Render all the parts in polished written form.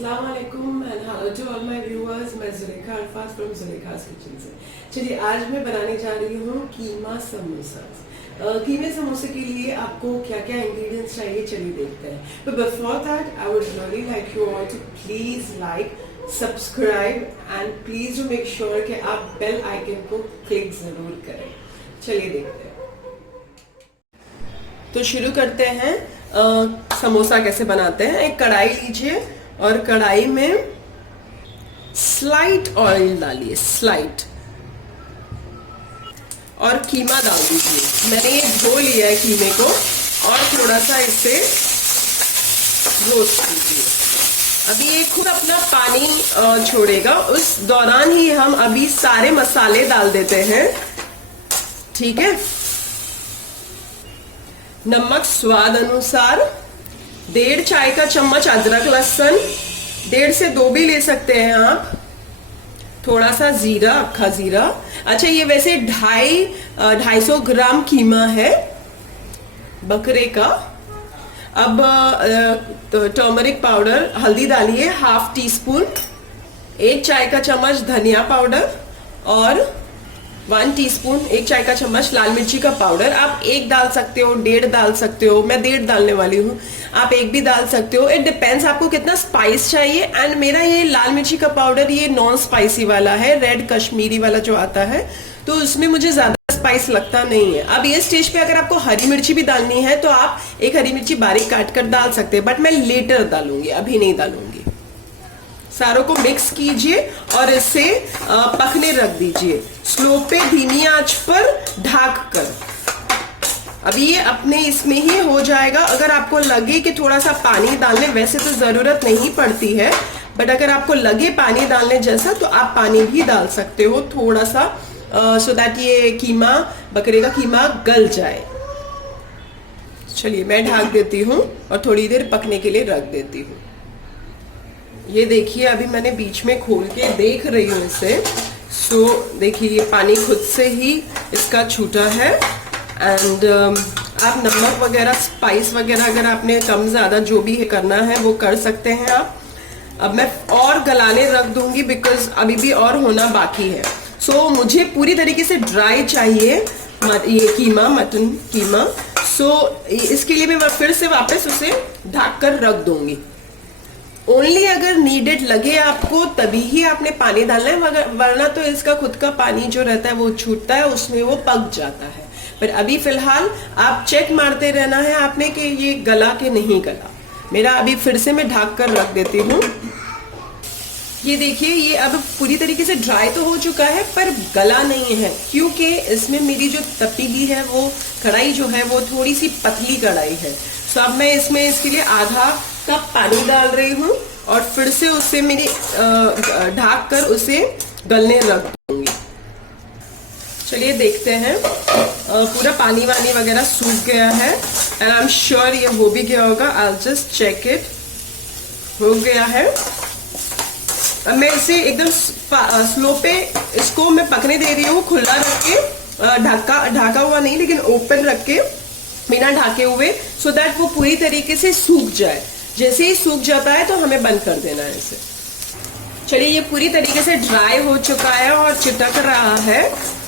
अस्सलाम वालेकुम and hello to all my viewers. मैं जुलेखा अरफात फ्रॉम जुलेखास किचन से। चलिए आज मैं बनाने जा रही हूँ कीमा समोसा। कीमे समोसे के लिए आपको क्या क्या इंग्रेडिएंट्स चाहिए चलिए देखते हैं। But before that I would really like you all to please like, subscribe and please do make sure कि आप बेल आइकन को क्लिक जरूर करें। चलिए देखते हैं। तो शुरू करते हैं। समोसा कैसे बनाते हैं। एक कढ़ाई लीजिए और कढ़ाई में स्लाइट ऑयल डालिए, स्लाइट, और कीमा डाल दीजिए। मैंने ये धो लिया है कीमे को और थोड़ा सा इसे रोस्ट कीजिए। अभी ये खुद अपना पानी छोड़ेगा, उस दौरान ही हम अभी सारे मसाले डाल देते हैं। ठीक है। नमक स्वाद अनुसार, 1.5 चाय का चम्मच अदरक लहसुन, 1.5 से 2 भी ले सकते हैं आप। थोड़ा सा जीरा, अक्खा जीरा। अच्छा, ये वैसे 250 ग्राम कीमा है बकरे का। अब टर्मरिक पाउडर, हल्दी डालिए 1/2 टीस्पून, 1 चाय का चम्मच धनिया पाउडर और 1 टीस्पून, 1 चाय का चम्मच लाल मिर्ची का पाउडर। आप 1 डाल सकते हो, 1.5 डाल सकते हो। मैं 1.5 डालने वाली हूँ, आप 1 भी डाल सकते हो। इट डिपेंड्स आपको कितना स्पाइस चाहिए। एंड मेरा ये लाल मिर्ची का पाउडर ये नॉन स्पाइसी वाला है, रेड कश्मीरी वाला जो आता है, तो उसमें मुझे ज्यादा स्पाइस लगता नहीं है। अब ये स्टेज पे अगर आपको हरी मिर्ची भी डालनी है तो आप 1 हरी मिर्ची बारीक काट कर डाल सकते हैं, बट मैं लेटर डालूंगी, अभी नहीं डालूंगी। सारों को मिक्स कीजिए और इसे पकने रख दीजिए, स्लो पे धीमी आंच पर ढक कर। अभी ये अपने इसमें ही हो जाएगा। अगर आपको लगे कि थोड़ा सा पानी डालने, वैसे तो जरूरत नहीं पड़ती है, बट अगर आपको लगे पानी डालने जैसा तो आप पानी भी डाल सकते हो थोड़ा सा, सो दैट ये कीमा, बकरे का कीमा गल जाए। चलिए मैं ढक देती हूँ और थोड़ी देर पकने के लिए रख देती हूँ। ये देखिए अभी मैंने बीच में खोल के देख रही हूँ इसे। सो देखिए ये पानी खुद से ही इसका छूटा है। एंड आप नमक वगैरह, स्पाइस वगैरह अगर आपने कम ज़्यादा जो भी करना है वो कर सकते हैं आप। अब मैं और गलाने रख दूंगी बिकॉज अभी भी और होना बाकी है। सो मुझे पूरी तरीके से ड्राई चाहिए ये कीमा, मटन कीमा। सो इसके लिए मैं फिर से वापस उसे ढक कर रख दूंगी। ओनली अगर नीडेड लगे आपको तभी ही आपने पानी डालना है, वरना तो इसका खुद का पानी जो रहता है वो छूटता है, उसमें वो पक जाता है। पर अभी फिलहाल आप चेक मारते रहना है आपने कि ये गला के नहीं गला। मेरा अभी फिर से मैं ढक कर रख देती हूँ। ये देखिए ये अब पूरी तरीके से ड्राई तो हो चुका है पर गला नहीं है, क्योंकि इसमें मेरी जो तपीली है वो कढ़ाई जो है वो थोड़ी सी पतली कढ़ाई है। सो अब मैं इसमें इसके लिए आधा कप पानी डाल रही हूँ और फिर से उसे मेरी ढक कर उसे गलने रख दूंगी। चलिए देखते हैं। पूरा पानी वानी वगैरह सूख गया है एंड आई एम श्योर ये हो भी गया होगा। आई जस्ट चेक इट, हो गया है। अब मैं इसे एकदम स्लो पे इसको मैं पकने दे रही हूँ, खुला रख के, ढका हुआ नहीं लेकिन ओपन रख के, बिना ढके हुए, सो दैट वो पूरी तरीके से सूख जाए। जैसे ही सूख जाता है तो हमें बंद कर देना है इसे। चलिए ये पूरी तरीके से ड्राई हो चुका है और चिटक रहा है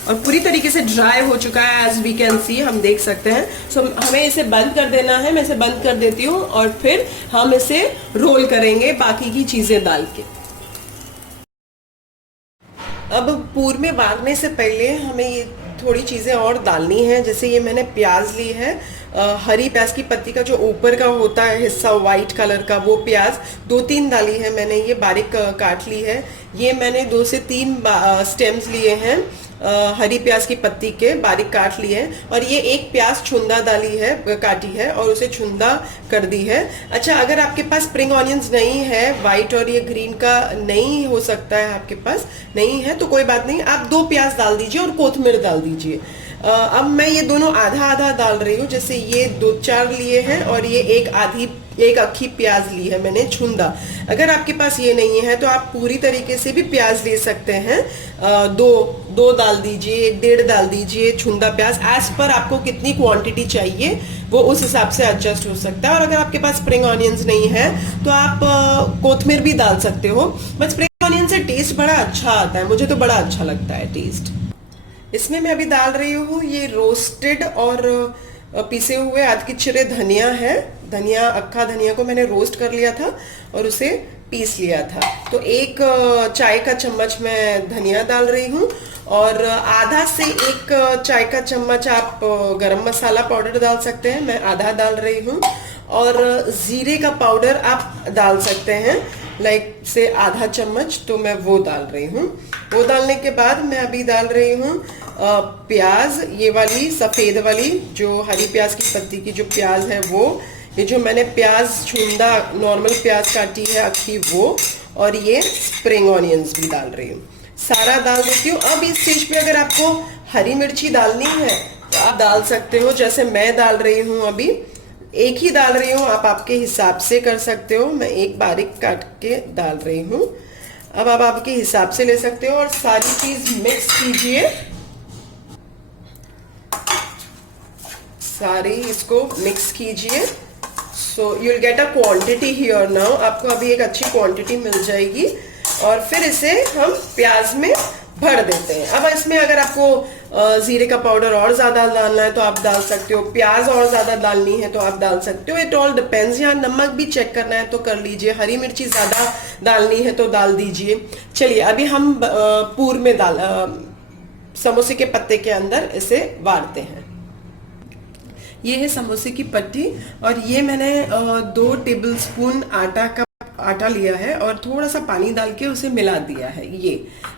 और पूरी तरीके से ड्राई हो चुका है, एज वी कैन सी, हम देख सकते हैं। सो हमें इसे बंद कर देना है। मैं इसे बंद कर देती हूँ और फिर हम इसे रोल करेंगे बाकी की चीजें डाल के। अब पूर में बांधने से पहले हमें ये थोड़ी चीज़ें और डालनी है। जैसे ये मैंने प्याज ली है, हरी प्याज की पत्ती का जो ऊपर का होता है हिस्सा वाइट कलर का, वो प्याज 2-3 डाली है मैंने, ये बारीक काट ली है। ये मैंने 2 से 3 स्टेम्स लिए हैं हरी प्याज की पत्ती के, बारीक काट लिए हैं। और ये 1 प्याज छुंदा डाली है, काटी है और उसे छुंदा कर दी है। अच्छा, अगर आपके पास स्प्रिंग ऑनियंस नहीं है, वाइट और ये ग्रीन का नहीं हो सकता है, आपके पास नहीं है तो कोई बात नहीं, आप 2 प्याज डाल दीजिए और कोथमीर डाल दीजिए। अब मैं ये दोनों आधा आधा डाल रही हूँ। जैसे ये 2-4 लिए हैं और ये एक अक्खी प्याज ली है मैंने छुंदा। अगर आपके पास ये नहीं है तो आप पूरी तरीके से भी प्याज ले सकते हैं। दो डाल दीजिए, 1.5 डाल दीजिए छुंदा प्याज। एज पर आपको कितनी क्वांटिटी चाहिए वो उस हिसाब से एडजस्ट हो सकता है। और अगर आपके पास स्प्रिंग ऑनियंस नहीं है तो आप कोथमीर भी डाल सकते हो। बट स्प्रिंग ऑनियन से टेस्ट बड़ा अच्छा आता है, मुझे तो बड़ा अच्छा लगता है टेस्ट। इसमें मैं अभी डाल रही हूँ ये रोस्टेड और पीसे हुए आध की चिरे धनिया है। धनिया, अक्खा धनिया को मैंने रोस्ट कर लिया था और उसे पीस लिया था। तो 1 चाय का चम्मच मैं धनिया डाल रही हूँ और आधा से 1 चाय का चम्मच आप गरम मसाला पाउडर डाल सकते हैं, मैं आधा डाल रही हूँ। और जीरे का पाउडर आप डाल सकते हैं, लाइक से आधा चम्मच, तो मैं वो डाल रही हूँ। वो डालने के बाद मैं अभी डाल रही हूँ प्याज, ये वाली सफेद वाली जो हरी प्याज की पत्ती की जो प्याज है वो, ये जो मैंने प्याज छुंदा नॉर्मल प्याज काटी है अक्खी वो, और ये स्प्रिंग ऑनियंस भी डाल रही हूँ। सारा डाल देती हूँ। अब इस स्टेज पे अगर आपको हरी मिर्ची डालनी है तो आप डाल सकते हो, जैसे मैं डाल रही हूँ अभी 1 ही डाल रही हूँ, आप आपके हिसाब से कर सकते हो। मैं 1 बारीक काट के डाल रही हूँ। अब आप आपके हिसाब से ले सकते हो और सारी चीज मिक्स कीजिए। सारी इसको मिक्स कीजिए। So you will get a quantity here now. आपको अभी एक अच्छी क्वांटिटी मिल जाएगी और फिर इसे हम प्याज में भर देते हैं। अब इसमें अगर आपको जीरे का पाउडर और ज्यादा डालना है तो आप डाल सकते हो, प्याज और ज्यादा डालनी है तो आप डाल सकते हो। It all depends. यहाँ नमक भी चेक करना है तो कर लीजिए, हरी मिर्ची ज्यादा डालनी है तो डाल दीजिए। चलिए अभी हम पूर में समोसे के पत्ते के अंदर इसे वारते हैं। ये है समोसे की पट्टी और ये मैंने 2 टेबलस्पून आटा लिया है और थोड़ा सा पानी डाल के उसे मिला दिया है। ये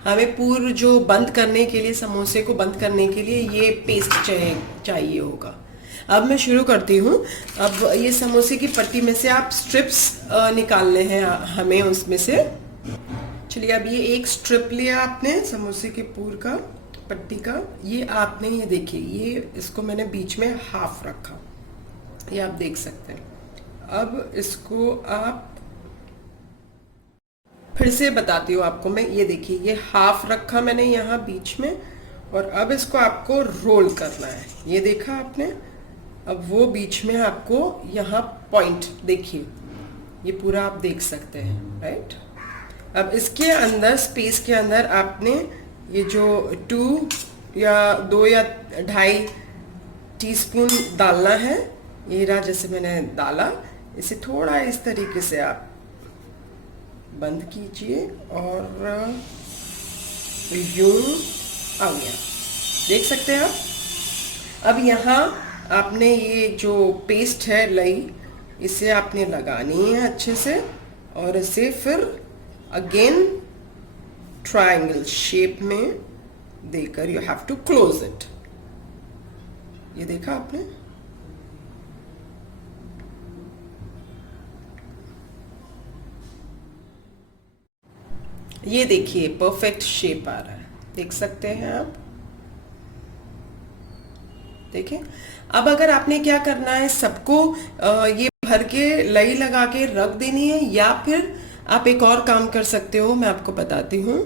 हमें पूर जो बंद करने के लिए, समोसे को बंद करने के लिए ये पेस्ट चाहिए होगा। अब मैं शुरू करती हूँ। अब ये समोसे की पट्टी में से आप स्ट्रिप्स निकालने हैं हमें उसमें से। चलिए अब ये 1 स्ट्रिप लिया आपने समोसे के पूर का, पट्टी का। ये आपने, ये देखिए, ये इसको मैंने बीच में हाफ रखा, ये आप देख सकते हैं। अब इसको आप, फिर से बताती हूँ आपको मैं, ये देखिए ये हाफ रखा मैंने यहाँ बीच में और अब इसको आपको रोल करना है। ये देखा आपने। अब वो बीच में आपको यहाँ पॉइंट देखिए, ये पूरा आप देख सकते हैं, राइट। अब इसके अंदर, स्पेस के अंदर आपने ये जो 2 या 2.5 टीस्पून डालना है। ये रहा, जैसे मैंने डाला, इसे थोड़ा इस तरीके से आप बंद कीजिए और यूं आ गया, देख सकते हैं आप। अब यहाँ आपने ये जो पेस्ट है लई, इसे आपने लगानी है अच्छे से और इसे फिर अगेन ट्रायंगल शेप में देकर you have to close it. ये देखा आपने। ये देखिए परफेक्ट शेप आ रहा है, देख सकते हैं आप। देखिए अब अगर आपने क्या करना है, सबको ये भर के लई लगा के रख देनी है, या फिर आप एक और काम कर सकते हो, मैं आपको बताती हूँ।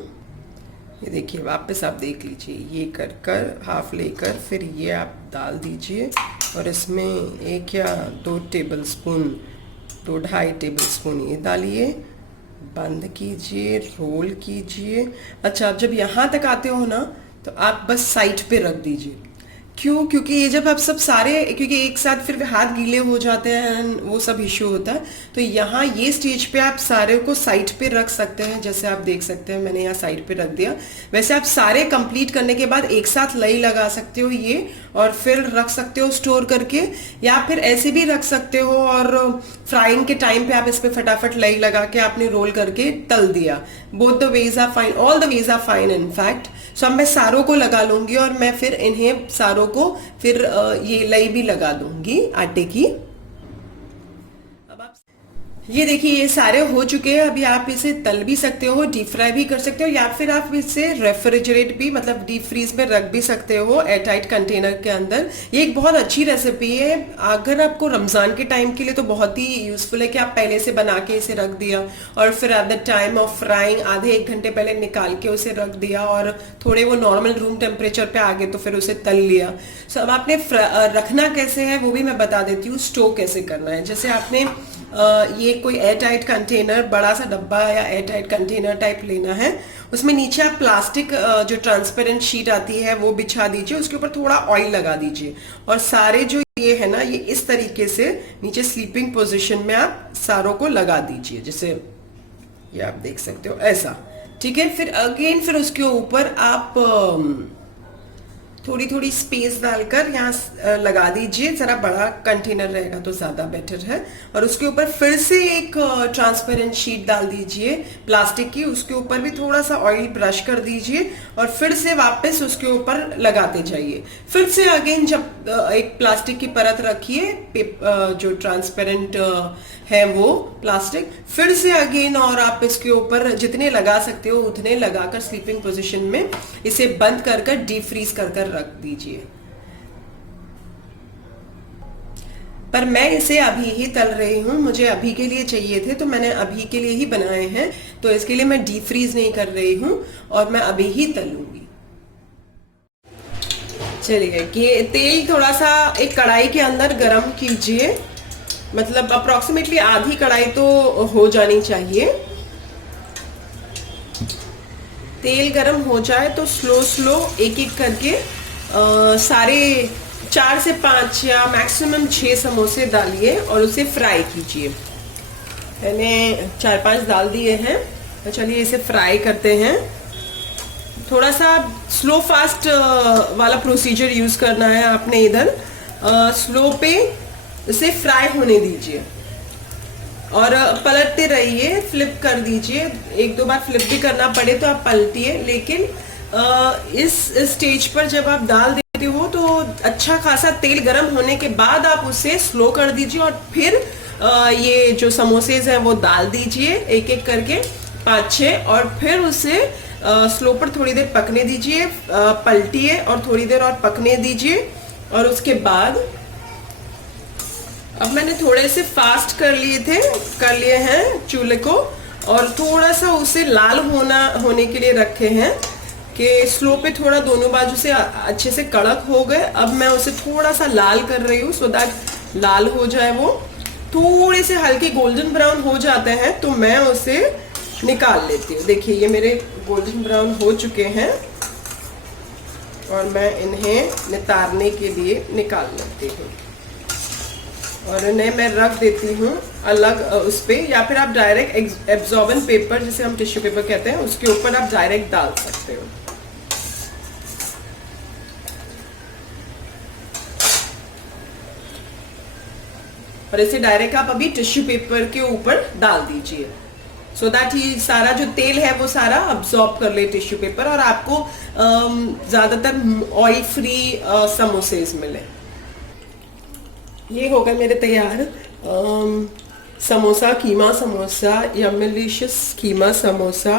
ये देखिए वापस आप देख लीजिए, ये कर कर हाफ लेकर फिर ये आप डाल दीजिए और इसमें 1 या 2 टेबलस्पून, 2-2.5 टेबलस्पून ये डालिए, बंद कीजिए, रोल कीजिए। अच्छा, अब जब यहाँ तक आते हो ना तो आप बस साइड पे रख दीजिए। क्यों? क्योंकि ये जब आप सब सारे, क्योंकि एक साथ फिर हाथ गीले हो जाते हैं, वो सब इश्यू होता है। तो यहाँ ये स्टेज पे आप सारे को साइड पे रख सकते हैं, जैसे आप देख सकते हैं मैंने यहाँ साइड पे रख दिया। वैसे आप सारे कंप्लीट करने के बाद एक साथ लई लगा सकते हो ये, और फिर रख सकते हो स्टोर करके, या फिर ऐसे भी रख सकते हो और फ्राइंग के टाइम पे आप इस पे फटाफट लई लगा के आपने रोल करके तल दिया। Both the ways are fine, all the ways are fine in fact. So अब मैं सारों को लगा लूंगी और मैं फिर इन्हें सारों को फिर ये लई भी लगा दूंगी आटे की। अब आप ये देखिए ये सारे हो चुके हैं। अभी आप इसे तल भी सकते हो, डीप फ्राई भी कर सकते हो, या फिर आप इसे रेफ्रिजरेट भी मतलब डीप फ्रीज में रख भी सकते हो एयरटाइट कंटेनर के अंदर। ये एक बहुत अच्छी रेसिपी है अगर आपको रमजान के टाइम के लिए, तो बहुत ही यूजफुल है कि आप पहले से बना के इसे रख दिया और फिर at the time of frying आधे एक घंटे पहले निकाल के उसे रख दिया और थोड़े वो नॉर्मल रूम टेम्परेचर पे आ गए तो फिर उसे तल लिया। सो अब आपने रखना कैसे है वो भी मैं बता देती हूँ, स्टोव कैसे करना है। जैसे आपने ये कोई एयरटाइट कंटेनर, बड़ा सा डब्बा या एयरटाइट कंटेनर टाइप लेना है। उसमें नीचे आप प्लास्टिक जो ट्रांसपेरेंट शीट आती है वो बिछा दीजिए, उसके ऊपर थोड़ा ऑयल लगा दीजिए और सारे जो ये है ना, ये इस तरीके से नीचे स्लीपिंग पोजीशन में आप सारों को लगा दीजिए, जैसे ये आप देख सकते हो ऐसा। ठीक है, फिर अगेन फिर उसके ऊपर आप थोड़ी थोड़ी स्पेस डालकर यहाँ लगा दीजिए, जरा बड़ा कंटेनर रहेगा तो ज्यादा बेटर है। और उसके ऊपर फिर से एक ट्रांसपेरेंट शीट डाल दीजिए प्लास्टिक की, उसके ऊपर भी थोड़ा सा ऑयल ब्रश कर दीजिए और फिर से वापस उसके ऊपर लगाते जाइए। फिर से अगेन जब एक प्लास्टिक की परत रखिए, जो ट्रांसपेरेंट है वो प्लास्टिक, फिर से अगेन और आप इसके ऊपर जितने लगा सकते हो उतने लगाकर स्लीपिंग पोजीशन में इसे बंद कर कर डीप फ्रीज कर कर रख दीजिए। पर मैं इसे अभी ही तल रही हूँ, मुझे अभी के लिए चाहिए थे तो मैंने अभी के लिए ही बनाए हैं, तो इसके लिए मैं डीप फ्रीज नहीं कर रही हूँ और मैं अभी ही तलूंगी। चलिए, ये तेल थोड़ा सा एक कढ़ाई के अंदर गरम कीजिए, मतलब अप्रोक्सीमेटली आधी कढ़ाई तो हो जानी चाहिए। तेल गरम हो जाए तो स्लो स्लो एक एक करके सारे 4 से 5 या मैक्सिमम 6 समोसे डालिए और उसे फ्राई कीजिए। मैंने 4-5 डाल दिए हैं, तो चलिए इसे फ्राई करते हैं। थोड़ा सा स्लो फास्ट वाला प्रोसीजर यूज करना है आपने इधर। स्लो पे इसे फ्राई होने दीजिए और पलटते रहिए, फ्लिप कर दीजिए। 1-2 बार फ्लिप भी करना पड़े तो आप पलटिए, लेकिन इस स्टेज पर जब आप डाल देते हो तो अच्छा खासा तेल गरम होने के बाद आप उसे स्लो कर दीजिए और फिर ये जो समोसेज हैं वो डाल दीजिए एक एक करके 5-6, और फिर उसे स्लो पर थोड़ी देर पकने दीजिए, पलटिए और थोड़ी देर और पकने दीजिए। और उसके बाद अब मैंने थोड़े से फास्ट कर लिए हैं चूल्हे को, और थोड़ा सा उसे लाल होने के लिए रखे हैं कि स्लो पे थोड़ा दोनों बाजू से अच्छे से कड़क हो गए। अब मैं उसे थोड़ा सा लाल कर रही हूँ सो दैट लाल हो जाए, वो थोड़े से हल्के गोल्डन ब्राउन हो जाते हैं तो मैं उसे निकाल लेती हूँ। देखिए ये मेरे गोल्डन ब्राउन हो चुके हैं और मैं इन्हें नितारने के लिए निकाल लेती हूँ और इन्हें मैं रख देती हूँ अलग उस पे, या फिर आप डायरेक्ट एब्जॉर्बेंट पेपर जिसे हम टिश्यू पेपर कहते हैं उसके ऊपर आप डायरेक्ट डाल सकते हो। और इसे डायरेक्ट आप अभी टिश्यू पेपर के ऊपर डाल दीजिए सो दैट ये सारा जो तेल है वो सारा अब्सॉर्ब कर ले टिश्यू पेपर और आपको ज्यादातर ऑयल फ्री समोसेस मिले। ये हो गए मेरे तैयार समोसा, कीमा समोसा, यम्मिलिशियस कीमा समोसा।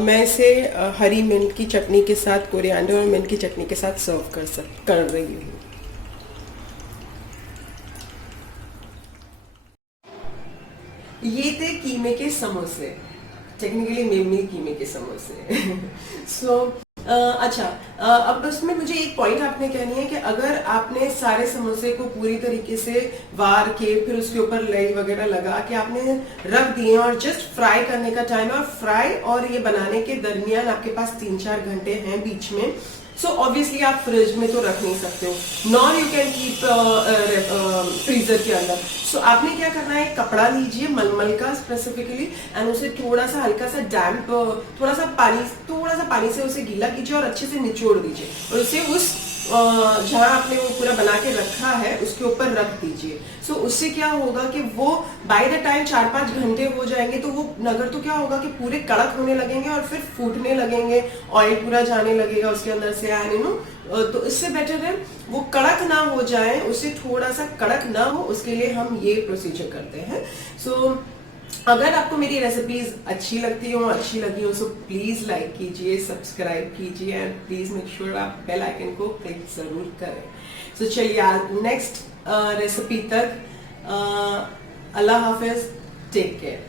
मैं इसे हरी मिंट की चटनी के साथ, कोरिएंडर और मिंट की चटनी के साथ सर्व कर रही हूँ। ये थे कीमे के समोसे, टेक्निकली मेमनी कीमे के समोसे। अच्छा, अब उसमें मुझे एक पॉइंट आपने कहनी है कि अगर आपने सारे समोसे को पूरी तरीके से वार के फिर उसके ऊपर लेग वगैरह लगा के आपने रख दिए और जस्ट फ्राई करने का टाइम है, और फ्राई और ये बनाने के दरमियान आपके पास 3-4 घंटे हैं बीच में, सो ऑब्वियसली आप फ्रिज में तो रख नहीं सकते हो, nor you can keep freezer के अंदर। सो आपने क्या करना है, कपड़ा लीजिए मलमल का स्पेसिफिकली, एंड उसे थोड़ा सा हल्का सा डैम्प, थोड़ा सा पानी से उसे गीला कीजिए और अच्छे से निचोड़ दीजिए और उसे उस जहां आपने वो पूरा बना के रखा है उसके ऊपर रख दीजिए। सो उससे क्या होगा कि वो बाय द टाइम 4-5 घंटे हो जाएंगे तो वो नगर तो क्या होगा कि पूरे कड़क होने लगेंगे और फिर फूटने लगेंगे, ऑयल पूरा जाने लगेगा उसके अंदर से, तो इससे बेटर है वो कड़क ना हो जाए, उससे थोड़ा सा कड़क ना हो, उसके लिए हम ये प्रोसीजर करते हैं। सो अगर आपको मेरी रेसिपीज अच्छी लगती हो सो प्लीज लाइक कीजिए, सब्सक्राइब कीजिए एंड प्लीज मेक श्योर आप बेल आइकन को क्लिक जरूर करें। सो चलिए नेक्स्ट रेसिपी तक अल्लाह हाफिज, टेक केयर।